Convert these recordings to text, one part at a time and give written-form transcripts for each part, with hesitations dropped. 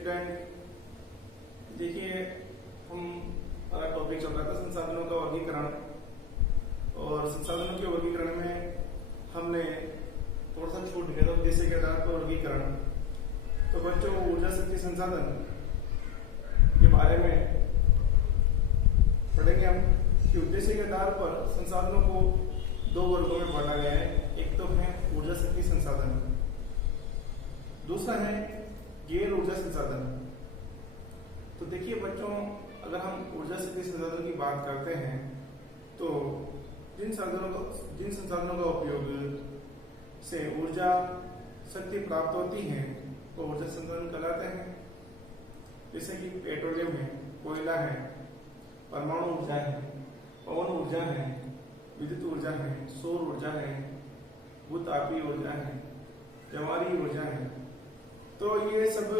Student, देखिए हमारा topic चल रहा था संसाधनों का वर्गीकरण। और संसाधनों के वर्गीकरण में हमने थोड़ा सा छूट गया था उद्देश्य के आधार पर वर्गीकरण। तो बच्चों, ऊर्जा शक्ति संसाधन के बारे में पढ़ेंगे हम कि उद्देश्य के आधार पर संसाधनों को दो वर्गों में बांटा गया है। एक तो है ऊर्जा शक्ति संसाधन, दूसरा है गैर ऊर्जा संसाधन। तो देखिए बच्चों, अगर हम ऊर्जा शक्ति संसाधन की बात करते हैं तो जिन संसाधनों का उपयोग से ऊर्जा शक्ति प्राप्त होती है वो ऊर्जा संसाधन कहलाते हैं। जैसे कि पेट्रोलियम है, कोयला है, परमाणु ऊर्जा है, पवन ऊर्जा है, विद्युत ऊर्जा है, सौर ऊर्जा है, भूतापीय ऊर्जा है, जवारी ऊर्जा है। तो ये सब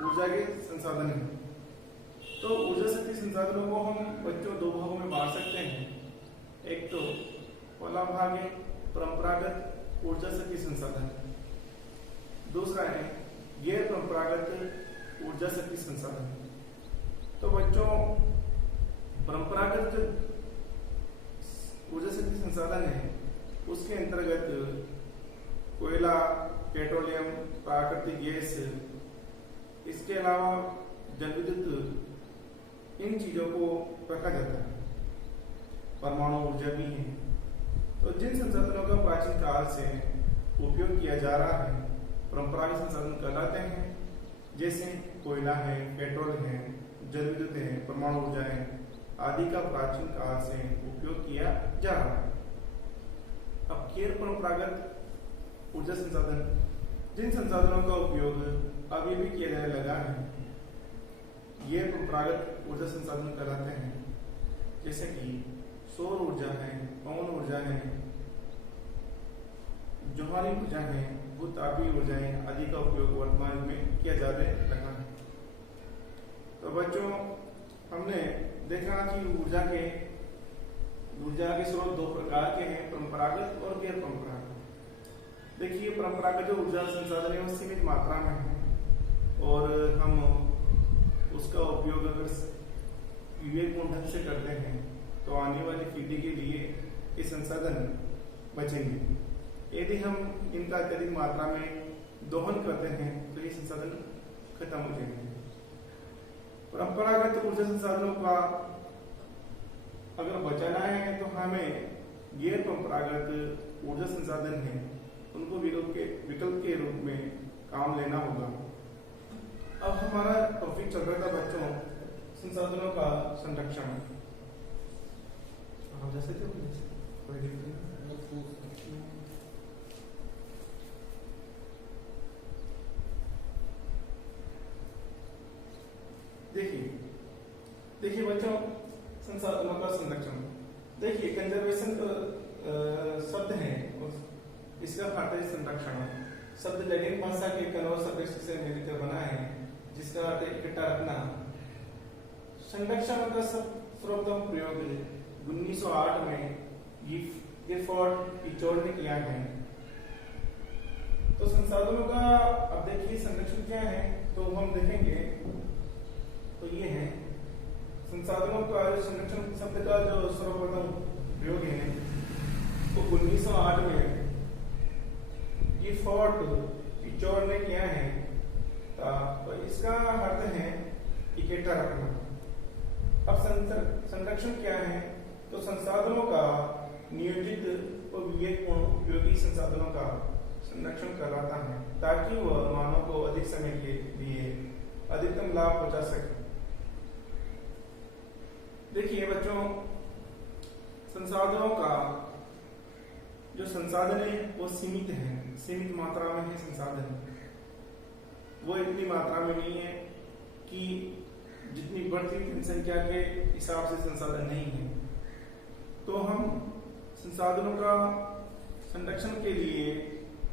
ऊर्जा के संसाधन हैं। तो ऊर्जा शक्ति संसाधनों को हम बच्चों दो भागों में बांट सकते हैं। एक तो पहला भाग है परंपरागत ऊर्जा शक्ति संसाधन, दूसरा है गैर परंपरागत ऊर्जा शक्ति संसाधन। तो बच्चों, परंपरागत ऊर्जा शक्ति संसाधन है उसके अंतर्गत कोयला, पेट्रोलियम, प्राकृतिक गैस, इसके अलावा जल विद्युत, इन चीजों को रखा जाता है। परमाणु ऊर्जा भी है। तो जिन संसाधनों का प्राचीन काल से उपयोग किया जा रहा है परंपरागत संसाधन कहलाते हैं। जैसे कोयला है, पेट्रोल है, जल विद्युत है, परमाणु ऊर्जा है आदि का प्राचीन काल से उपयोग किया जा रहा है। अब गैर परंपरागत ऊर्जा संसाधन, जिन संसाधनों का उपयोग अभी भी किया जाने लगा है, गैर परंपरागत ऊर्जा संसाधन कहलाते हैं। जैसे कि सौर ऊर्जा है, पवन ऊर्जा है, ज्वारी ऊर्जा है, भूतापीय ऊर्जा है आदि का उपयोग वर्तमान में किया जाने लगा है। तो बच्चों, हमने देखा कि ऊर्जा के स्रोत दो प्रकार के हैं, परंपरागत और गैर परंपरागत। देखिए, परंपरागत जो ऊर्जा संसाधन है वो सीमित मात्रा में है और हम उसका उपयोग अगर विवेकपूर्ण ढंग से करते हैं तो आने वाली पीढ़ी के लिए ये संसाधन बचेंगे। यदि हम इनका अत्यधिक मात्रा में दोहन करते हैं तो ये संसाधन खत्म हो जाएंगे। परंपरागत ऊर्जा संसाधनों का अगर बचाना है तो हमें गैर परंपरागत ऊर्जा संसाधन है उनको विकल्प के रूप में काम लेना होगा। अब हमारा टॉपिक चल रहा था बच्चों संसाधनों का संरक्षण। जैसे देखिए बच्चों, संसाधनों का संरक्षण। देखिए, कंजर्वेशन शब्द है, इसका अर्थ है संरक्षण। शब्द लैटिन भाषा के कन्वर्स शब्द से मिलकर बना है जिसका अर्थ है इकट्ठा रखना। संरक्षण का सर्वप्रथम प्रयोग 1908 में गिलफोर्ड पिचोड ने किया है। तो संसाधनों का अब देखिए संरक्षण क्या है तो हम देखेंगे तो ये है संसाधनों का संरक्षण शब्द का जो सर्वप्रथम प्रयोग है तो 1908 में गिलफोर्ड पिचोड ने किया है। तो इसका अर्थ है इकट्ठा रखना। अब संरक्षण क्या है तो संसाधनों का नियोजित और विवेकपूर्ण उपयोगी संसाधनों का संरक्षण करवाता है ताकि वह मानव को अधिक समय के लिए अधिकतम लाभ पहुंचा सके। देखिए बच्चों, संसाधनों का जो संसाधन है वो सीमित है, सीमित मात्रा में है संसाधन। वो इतनी मात्रा में नहीं है कि जितनी बढ़ती जनसंख्या के हिसाब से संसाधन नहीं है। तो हम संसाधनों का संरक्षण के लिए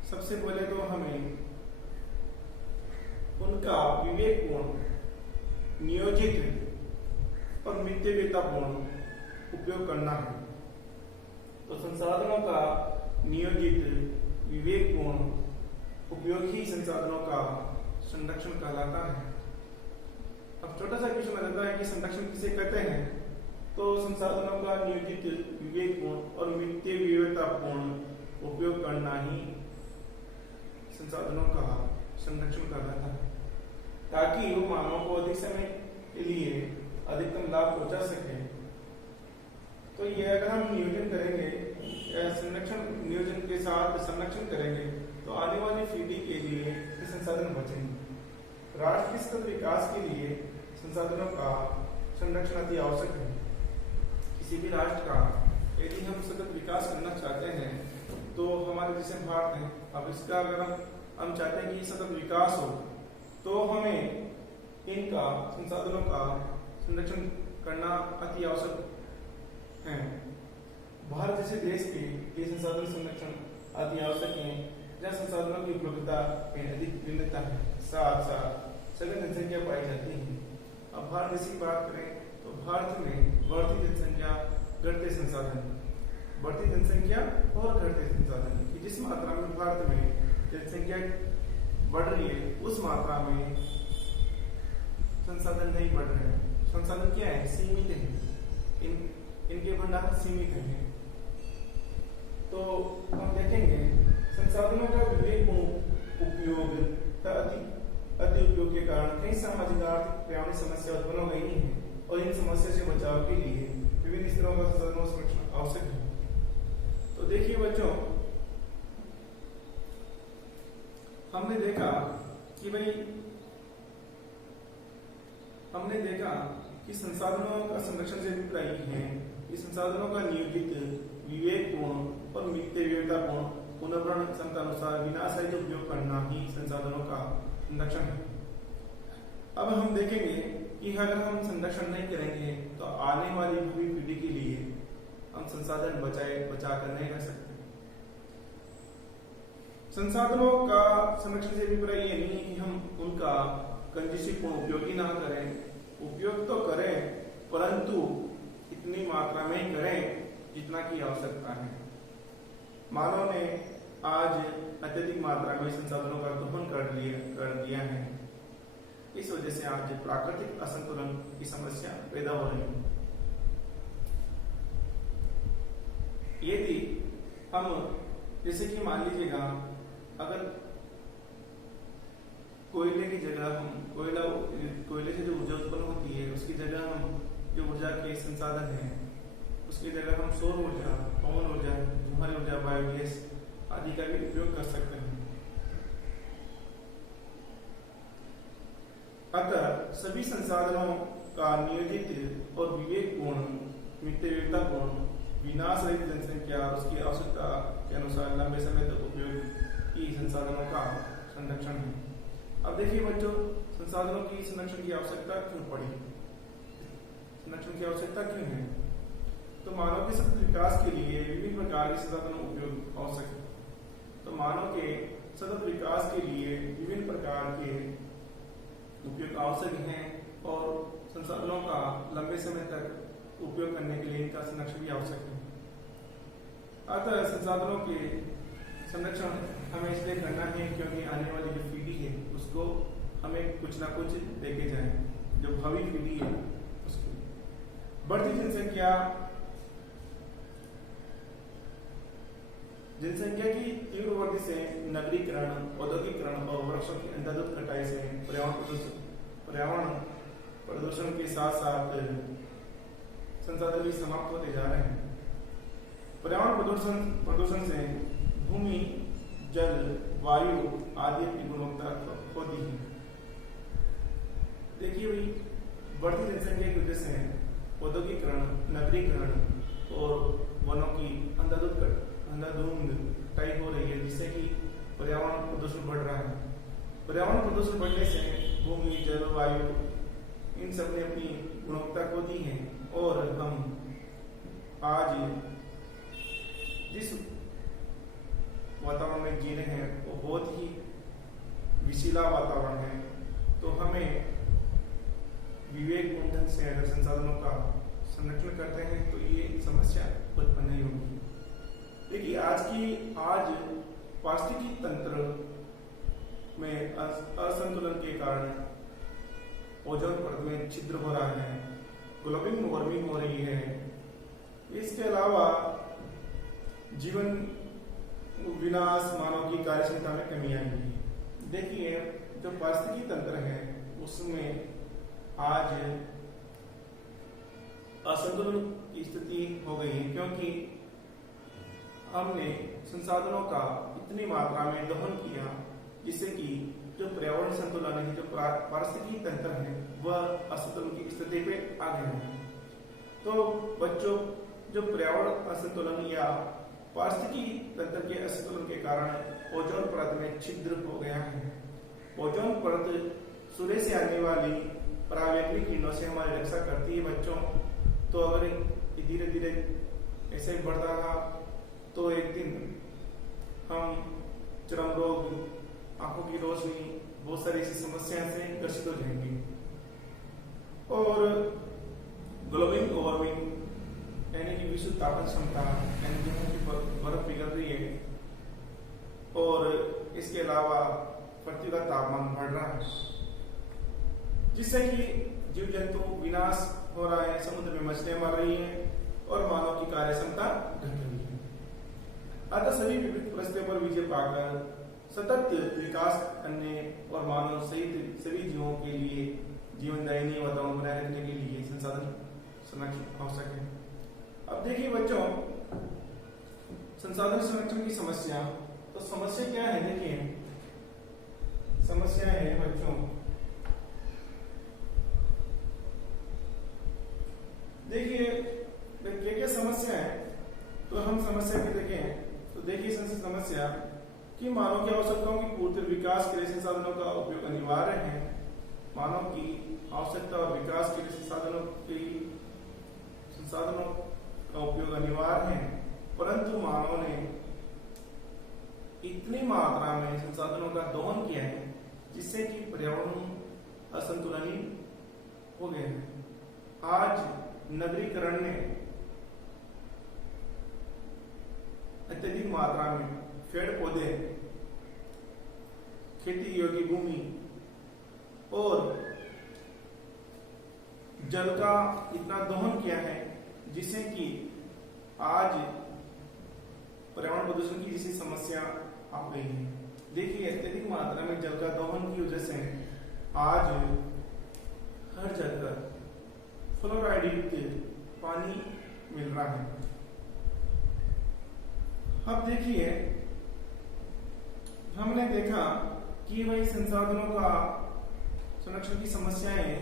सबसे पहले तो हमें उनका विवेकपूर्ण, नियोजित और मितव्ययितापूर्ण उपयोग करना है। तो संसाधनों का नियोजित, विवेकपूर्ण, उपयोगी संसाधनों का संरक्षण कहलाता है। अब छोटा सा क्वेश्चन आ जाता है कि संरक्षण किसे कहते हैं? तो संसाधनों का नियोजित, विवेकपूर्ण और मितव्यय विवेकतापूर्ण उपयोग करना ही संसाधनों का संरक्षण कहलाता है, ताकि वो मानव को अधिक समय के लिए अधिकतम लाभ पहुंचा सके। तो ये अगर हम नियोजन करेंगे, संरक्षण नियोजन के साथ संरक्षण करेंगे, तो आने वाली पीढ़ी के लिए ये संसाधन बचेंगे। राष्ट्र के सतत विकास के लिए संसाधनों का संरक्षण अति आवश्यक है। किसी भी राष्ट्र का यदि हम सतत विकास करना चाहते हैं, तो हमारे जैसे भारत है, अब इसका अगर हम चाहते हैं कि सतत विकास हो, तो हमें इनका संसाधनों का संरक्षण करना अति आवश्यक है। भारत जैसे देश के लिए संसाधन संरक्षण अति आवश्यक है, जहाँ संसाधनों की उपलब्धता में अधिक भिन्नता है, साथ साथ सघन जनसंख्या पाई जाती है। अब भारत जैसी बात करें तो भारत में बढ़ती जनसंख्या, घटते संसाधन, बढ़ती जनसंख्या और घटते संसाधन की जिस मात्रा में भारत में जनसंख्या बढ़ रही है, उस मात्रा में संसाधन नहीं बढ़ रहे हैं। संसाधन क्या है? सीमित है, इनके भंडार सीमित हैं। तो हम देखेंगे संसाधनों का विवेकपूर्ण उपयोग अति उपयोग के कारण कई सामाजिक आर्थिक पर्यावरणीय समस्या उत्पन्न हो गई है, और इन समस्या से बचाव के लिए विभिन्न स्तरों का संसाधनों का संरक्षण आवश्यक है। तो देखिए बच्चों, हमने देखा कि संसाधनों का संरक्षण से अभिप्राय है कि संसाधनों का नियोजित, विवेकपूर्ण और मितव्यय विवेकतापूर्ण पुनर्भरण क्षमता अनुसार विनाशरहित उपयोग करना ही संसाधनों का संरक्षण है। अब हम देखेंगे कि अगर हम संरक्षण नहीं करेंगे, तो आने वाली भावी पीढ़ी के लिए हम संसाधन बचा कर नहीं रह सकते। संसाधनों का संरक्षण से अभिप्राय ये नहीं है कि हम उनका कंजूसीपूर्ण उपयोग ही ना करें, उपयोग तो करें, परंतु इतनी मात्रा में ही करें जितना की आवश्यकता है। मानव ने आज अत्यधिक मात्रा में संसाधनों का दोहन कर दिया है। इस वजह से आज प्राकृतिक असंतुलन की समस्या पैदा हो रही है। यदि हम जैसे कि मान लीजिएगा, अगर कोयले की जगह हम कोयले से जो ऊर्जा उत्पन्न होती है, उसकी जगह हम जो ऊर्जा के संसाधन है, उसकी जगह हम सौर ऊर्जा, पवन ऊर्जा, धुआं ऊर्जा, बायोगैस आदि का भी उपयोग कर सकते हैं। अतः सभी संसाधनों का नियोजित और विवेकपूर्ण, मितव्ययितापूर्ण, विनाश रहित जनसंख्या और उसकी आवश्यकता के अनुसार लंबे समय तक उपयोग ही संसाधनों का संरक्षण है। अब देखिए बच्चों, संसाधनों की संरक्षण की आवश्यकता क्यों पड़ी? संरक्षण की आवश्यकता क्यों है? तो मानव के सतत विकास के लिए विभिन्न प्रकार के संसाधनों उपयोग आवश्यक है। तो मानव के सतत विकास के लिए विभिन्न प्रकार के उपयोग आवश्यक हैं, और संसाधनों का लंबे समय तक उपयोग करने के लिए इनका संरक्षण भी आवश्यक है। अतः संसाधनों के संरक्षण हमें इसलिए करना है क्योंकि आने वाली जो पीढ़ी है उसको हमें कुछ ना कुछ देके जाए। जो भावी पीढ़ी है उसकी बढ़ती जनसंख्या की तीव्र वृद्धि से नगरीकरण, औद्योगिकरण और वृक्षों की अंधाधुंध कटाई से पर्यावरण प्रदूषण के साथ साथ संसाधन भी समाप्त होते जा रहे हैं। पर्यावरण प्रदूषण से भूमि, जल, वायु आदि की गुणवत्ता होती है। देखिए भाई, बढ़ती जनसंख्या की वजह से औद्योगिकरण, नगरीकरण और वनों की अंधाधुंध कटाई हो रही है, जिससे कि पर्यावरण प्रदूषण बढ़ रहा है। पर्यावरण प्रदूषण बढ़ने से भूमि, जल, वायु इन सब ने अपनी गुणवत्ता खो दी है, और हम आज जिस वातावरण में जी रहे हैं वो बहुत ही विशीला वातावरण है। तो हमें विवेकपूर्ण ढंग से अगर संसाधनों का संरक्षण करते हैं तो ये समस्या उत्पन्न नहीं होगी। देखिए आज पारिस्थितिकी तंत्र में असंतुलन के कारण ओजोन परत में छिद्र हो रहा है, ग्लोबल वार्मिंग हो रही है। इसके अलावा जीवन विनाश, मानव की कार्य क्षमता में कमी आएगी। देखिए, जो पारिस्थितिकी तंत्र है उसमें आज असंतुलन की स्थिति हो गई है, क्योंकि हमने संसाधनों का इतनी मात्रा में दोहन किया जिससे कि जो पर्यावरण संतुलन है, जो पारिस्थितिकी तंत्र है, वह असंतुलन की स्थिति पे आ गए हैं। तो बच्चों, जो पर्यावरण असंतुलन या पारिस्थितिकी तंत्र के असंतुलन के कारण ओजोन परत में छिद्र हो गया है। ओजोन परत सूर्य से आने वाली परावैक्लिक किरणों से हमारी रक्षा करती है बच्चों। तो अगर धीरे धीरे ऐसे ही बढ़ता रहा तो एक दिन हम चर्म रोग, आंखों की रोशनी, बहुत सारी ऐसी समस्याओं से ग्रसित हो जाएंगे। और ग्लोबल वार्मिंग यानी कि विश्व तापन क्षमता, यानी कि बर्फ पिघल रही है, और इसके अलावा पृथ्वी का तापमान बढ़ रहा है, जिससे कि जीव जंतु विनाश हो रहा है, समुद्र में मछलियां मर रही हैं और मानव की कार्य क्षमता घट रही है। अतः सभी विविध परिस्थितियों पर विजय पाकर सतत विकास करने और मानव सहित सभी जीवों के लिए जीवनदायिनी वातावरण बनाए रखने के लिए संसाधन संरक्षण आवश्यक है। अब देखिए बच्चों, संसाधन संरक्षण की समस्या, तो समस्या क्या है? देखिए, समस्या है बच्चों, देखिए क्या क्या समस्या है, तो हम समस्या के देखें तो देखिए समस्या कि मानव की आवश्यकताओं की पूर्ति विकास के लिए संसाधनों का उपयोग अनिवार्य है। मानव की आवश्यकता और विकास के लिए संसाधनों का उपयोग अनिवार्य है, परंतु मानव ने इतनी मात्रा में संसाधनों का दोहन किया है जिससे कि पर्यावरण असंतुलित हो गया है। आज नगरीकरण ने अत्यधिक मात्रा में पेड़ पौधे, खेती योग्य भूमि और जल का इतना दोहन किया है जिससे कि आज पर्यावरण प्रदूषण की जैसी समस्या आ गई है। देखिए, अत्यधिक मात्रा में जल का दोहन की वजह से आज हर जगह फ्लोराइड युक्त पानी मिल रहा है। अब देखिए, हमने देखा कि वही संसाधनों का संरक्षण की समस्याएं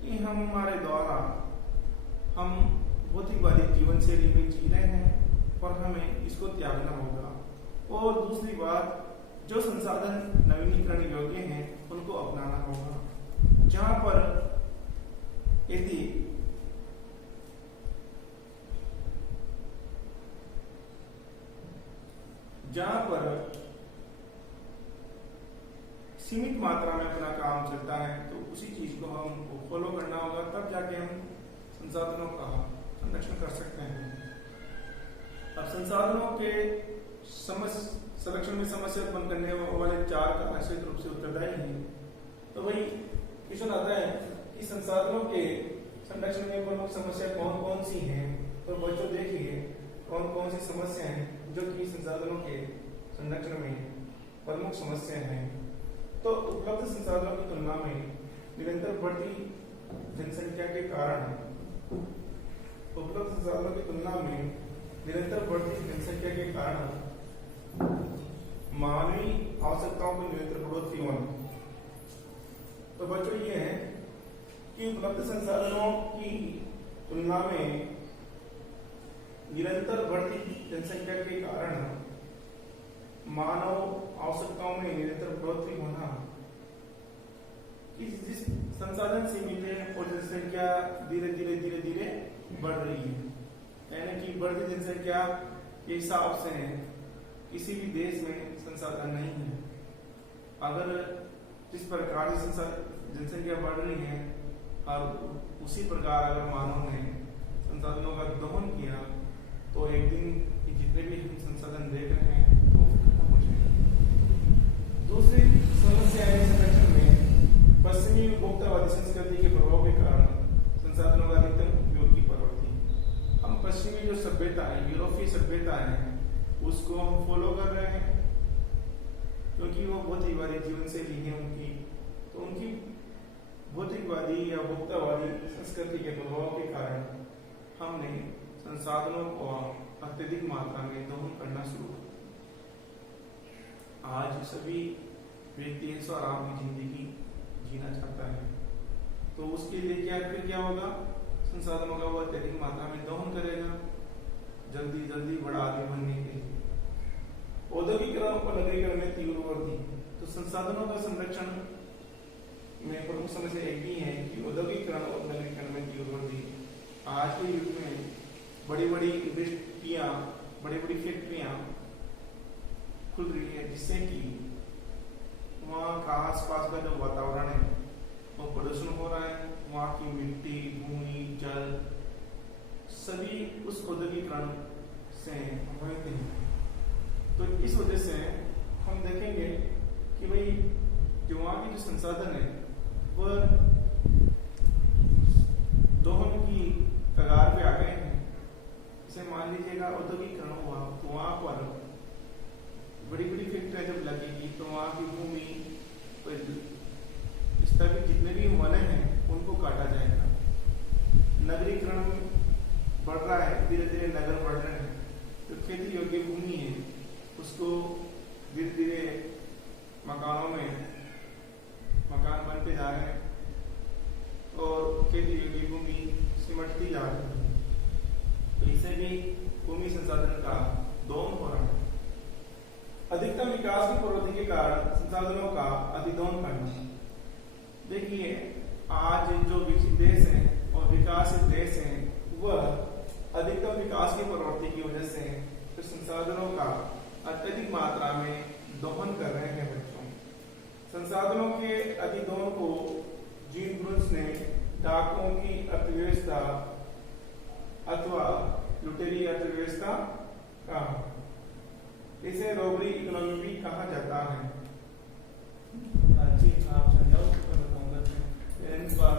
कि हमारे द्वारा हम भौतिकवादी जीवन शैली में जी रहे हैं और हमें इसको त्यागना होगा। और दूसरी बात, जो संसाधन नवीनीकरण योग्य हैं उनको अपनाना होगा। जहां पर यदि सीमित मात्रा में अपना काम चलता है तो उसी चीज को हमको फॉलो करना होगा, तब जाके हम संसाधनों का संरक्षण कर सकते हैं। अब संसाधनों के संरक्षण में समस्या उत्पन्न करने वाले चार कारक निश्चित रूप से उत्तरदायी हैं। तो वही क्वेश्चन आता है कि संसाधनों के संरक्षण में प्रमुख समस्या कौन कौन सी हैं। तो बच्चों देखिए, कौन कौन सी समस्या हैं जो कि संसाधनों के संरक्षण में प्रमुख समस्या हैं। तो उपलब्ध संसाधनों की तुलना में निरंतर बढ़ती जनसंख्या के कारण मानवीय आवश्यकताओं की निरंतर बढ़ोतरी होना। तो बच्चों ये है कि उपलब्ध संसाधनों की तुलना में निरंतर बढ़ती जनसंख्या के कारण मानव आवश्यकताओं में निरंतर बढ़ोतरी होना, जिस संसाधन सीमित है और जनसंख्या धीरे धीरे बढ़ रही है, यानी कि बढ़ती जनसंख्या के हिसाब से किसी भी देश में संसाधन नहीं है। अगर जिस प्रकार से जनसंख्या बढ़ रही है और उसी प्रकार अगर मानव ने संसाधनों का दोहन किया तो एक दिन जितने भी हम संसाधन देख रहे हैं वो खत्म हो जाएंगे। दूसरी उसको हम फॉलो कर रहे हैं, क्योंकि वो भौतिकवादी जीवन शैली है उनकी, तो उनकी भौतिकवादी या भोक्तावादी संस्कृति के प्रभाव के कारण हमने संसाधनों को अत्यधिक मात्रा में दोहन करना शुरू कर दिया। आज सभी व्यक्ति आराम की जिंदगी जीना चाहता है, तो उसके लिए क्या होगा, संसाधनों का वो अत्यधिक मात्रा में दोहन करेगा जल्दी बड़ा आदमी बनने के लिए। औद्योगिकरण और नगरीकरण में तीव्र वृद्धि। तो संसाधनों का संरक्षण में प्रमुख समस्या एक ही है कि औद्योगिकरण और नगरीकरण में तीव्र वृद्धि। आज के युग में बड़ी बड़ी इंडस्ट्रियां, बड़ी बड़ी फैक्ट्रियां खुल रही है, जिससे कि वहाँ का आसपास का जो वातावरण है वो प्रदूषण हो रहा है। वहाँ की मिट्टी, भूमि, जल सभी उस औद्योगिकरण से प्रभावित हैं। तो इस वजह से हम देखेंगे कि भाई जो वहाँ की जो संसाधन है वह दोहन की कगार पे आ गए हैं। जैसे मान लीजिएगा औद्योगिकरण हुआ तो वहाँ पर बड़ी बड़ी फैक्ट्रियां जब लगेगी तो वहाँ की भूमि, इस तरह के जितने भी वन हैं उनको काटा जाएगा। नगरीकरण बढ़ रहा है, धीरे धीरे नगर बढ़ रहे हैं, तो खेती योग्य भूमि है उसको धीरे धीरे मकानों में मकान बनते जा रहे हैं और खेती योग्य भूमि सिमटती जा रही है। तो इससे भी भूमि संसाधन का दोहन हो रहा है। अधिकतम विकास की प्रवृत्ति के कारण संसाधनों का अतिदोहन करना। देखिए आज जो विकसित देश हैं और विकासित देश हैं वह अधिकतम विकास की प्रवृत्ति की वजह से तो संसाधनों का अत्यधिक मात्रा में दोहन कर रहे हैं बच्चों। संसाधनों के अतिदोहन को जीन ब्रूस ने डाकुओं की अर्थव्यवस्था अथवा लुटेरी अर्थव्यवस्था कहा। इसे रॉबरी इकोनॉमी भी कहा जाता है। जी आप समझाओ, मैं बताऊंगा। मेरे पास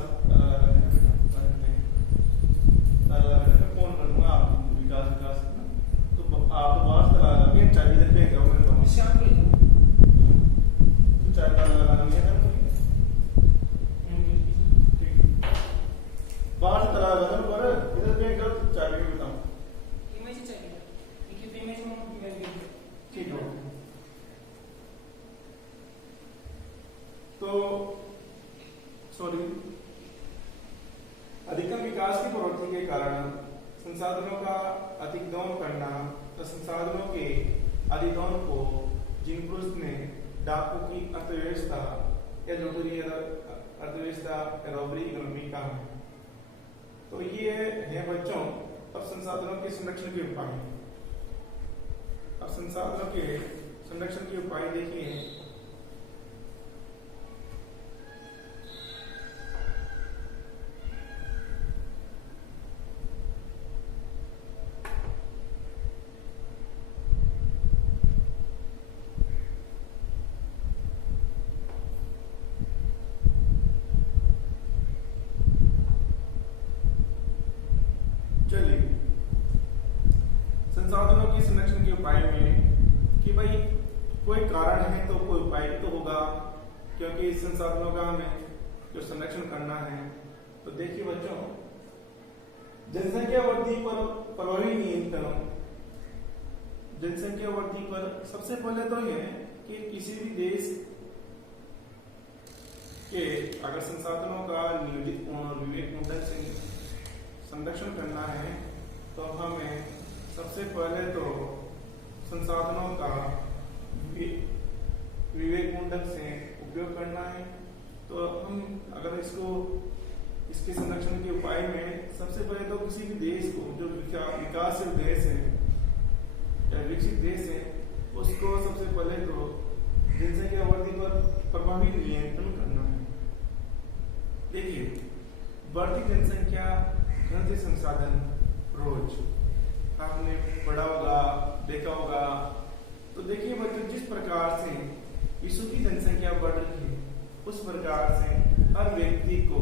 फोन कर दूंगा आप विकास तो आप तो बाहर चला लगे चाय इधर पे जाओ मेरे पास शाम को चाय का लगाना है ना बाहर से चला लगा पर इधर पे जाओ चाय भी बताऊं इमेज चाहिए क्योंकि इमेज में ठीक है। तो सॉरी, अधिकतम विकास की प्रवृत्ति के कारण संसाधनों का अधिक दोहन करना। तो संसाधनों के अधिदोहन को जीन ब्रूस ने डाकू की अर्थव्यवस्था या लुटेरी अर्थव्यवस्था रॉबरी इकोनॉमी कहा। तो ये है बच्चों अब संसाधनों के संरक्षण के उपाय। अब संसाधनों के संरक्षण के उपाय देखिए। संसाधनों के संरक्षण के उपाय में कि भाई कोई कारण है तो कोई उपाय तो होगा, क्योंकि इस संसाधनों का हमें जो संरक्षण करना है। तो देखिए बच्चों, जनसंख्या वृद्धि पर प्रभावी नियंत्रण। जनसंख्या वृद्धि पर सबसे पहले तो यह कि किसी भी देश के अगर संसाधनों का नियोजित पूर्ण और विवेकपूर्ण ढंग से संरक्षण करना है तो हमें सबसे पहले तो संसाधनों का विवेकपूर्ण ढंग से उपयोग करना है। तो हम अगर इसके संरक्षण के उपाय में सबसे पहले तो किसी भी देश को जो विकासशील देश है या विकसित देश है उसको सबसे पहले तो जनसंख्या वृद्धि पर प्रभावी नियंत्रण करना है। देखिए, बढ़ती जनसंख्या, घटते संसाधन, रोज आपने पढ़ा होगा, देखा होगा। तो देखिए बच्चों, जिस प्रकार से विश्व की जनसंख्या बढ़ रही है उस प्रकार से हर व्यक्ति को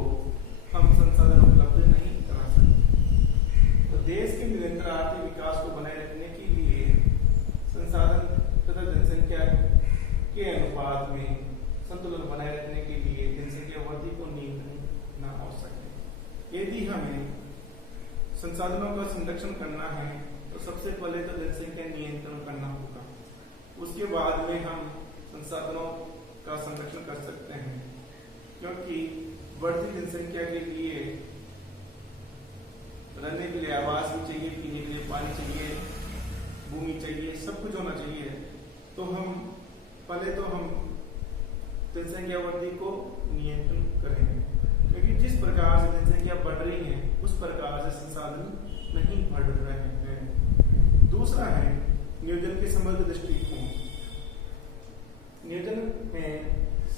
हम संसाधन उपलब्ध नहीं करा सकते। तो देश के निरंतर आर्थिक विकास को बनाए रखने के लिए संसाधनों का संरक्षण करना है तो सबसे पहले तो जनसंख्या नियंत्रण करना होगा। उसके बाद में हम संसाधनों का संरक्षण कर सकते हैं, क्योंकि बढ़ती जनसंख्या के लिए रहने के लिए आवास भी चाहिए, पीने के लिए पानी चाहिए, भूमि चाहिए, सब कुछ होना चाहिए। तो हम पहले तो हम जनसंख्या वृद्धि को नियंत्रण करेंगे, क्योंकि जिस प्रकार से जनसंख्या बढ़ रही है उस प्रकार से संसाधन नहीं बढ़ रहे हैं। दूसरा है नियोजन के समग्र दृष्टिकोण। नियोजन में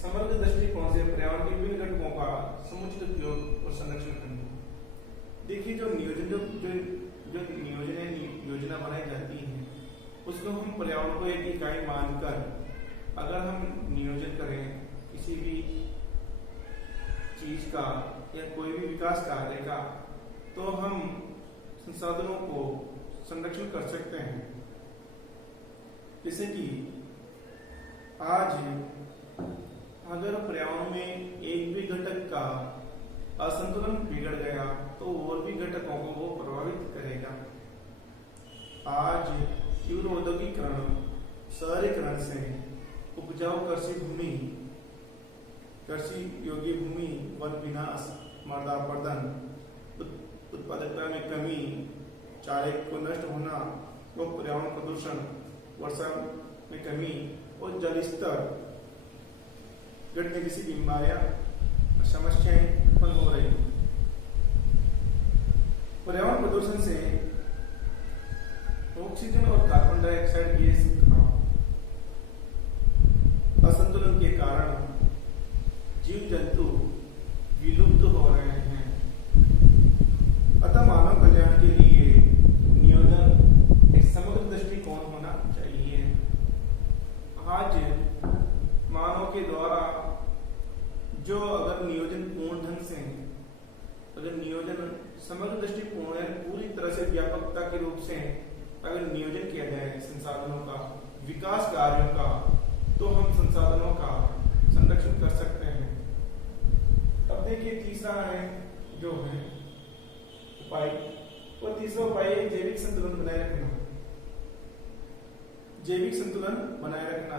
समग्र दृष्टिकोण से पर्यावरण के विभिन्न घटकों का समुचित उपयोग और संरक्षण करना। देखिए, जो योजना बनाई जाती है उसको हम पर्यावरण को एक इकाई मानकर अगर हम नियोजन करें किसी भी चीज का या कोई भी विकास कार्य का, तो हम संसाधनों को संरक्षण कर सकते हैं। जैसे कि आज अगर पर्यावरण में एक भी घटक का असंतुलन बिगड़ गया तो और भी घटकों को वो प्रभावित करेगा। आज तीव्र औद्योगिकरण, शहरीकरण से उपजाऊ कृषि योग्य भूमि वन विनाश, मृदापर्दन, उत्पादकता में कमी, चारे को नष्ट होना, वो पर्यावरण प्रदूषण, वर्षा में कमी और जल स्तर घटने जैसी बीमारियां, समस्याएं उत्पन्न हो रही। पर्यावरण प्रदूषण से ऑक्सीजन और कार्बन डाइऑक्साइड गैस असंतुलन के कारण जीव जंतु विलुप्त हो रहे हैं। अतः मानव कल्याण के लिए नियोजन एक समग्र दृष्टिकोण होना चाहिए। आज मानव के द्वारा जो अगर नियोजन पूर्ण ढंग से, अगर नियोजन समग्र दृष्टिकोण है पूरी तरह से व्यापकता के रूप से अगर नियोजन किया जाए संसाधनों का, विकास कार्यों का, तो हम संसाधनों का संरक्षण कर सकते हैं। अब देखिए, तीसरा है जो है उपाय, और तीसरा उपाय है जैविक संतुलन बनाए रखना। जैविक संतुलन बनाए रखना